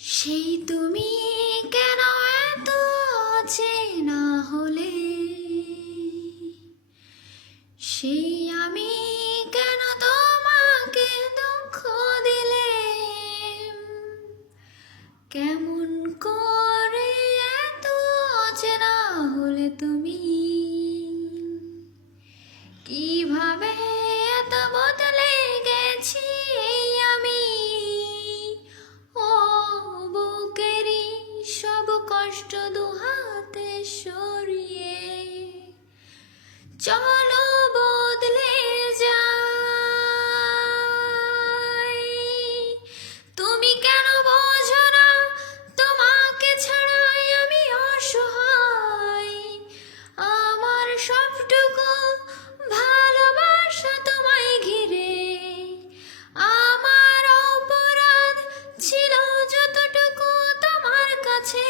সেই তুমি কেন এত অচেনা হলে, সেই আমি কেন তোমাকে দুঃখ দিলে, কেমন করে এত অচেনা হলে তুমি, কিভাবে এত বদলে গেছি আমি। ও বুকেরই সব কষ্ট দুহাতে সরিয়ে চলো বদলে যাই। তুমি কেন বোঝো না তোমাকে ছাড়াই আমি অসহায়, আমার সবটুকু ভালোবাসা তোমায় ঘিরে, আমার অপরাধ ছিল যতটুকু তোমার কাছে